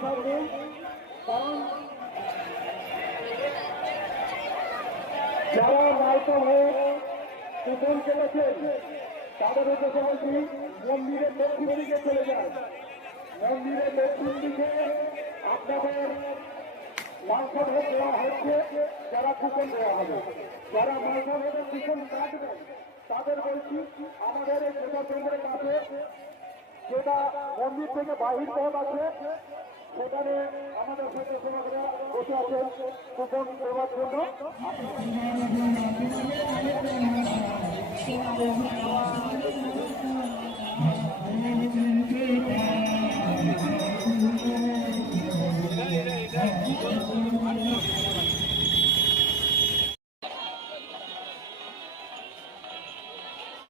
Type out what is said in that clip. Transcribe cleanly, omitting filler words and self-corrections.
প্রসাদ দিন, কারণ যারা মাইকা হয়ে কুপন কেটেছেন তাদের উদ্দেশ্যে বলছি মন্দিরের দক্ষিণ দিকে চলে যান। মন্দিরের দক্ষিণ দিকে আপনাদের মাংস ভোগ দেওয়া হচ্ছে, যারা কুপন দেওয়া হবে। যারা মাংস ভোগের কুপন কাটবেন তাদের বলছি আমাদের এই সেবা কেন্দ্রের কাছে যেটা মন্দির থেকে বাহির পথ আছে সেখানে আমাদের স্বেচ্ছাসেবকরা বসে আছেন কুপন দেওয়ার জন্য।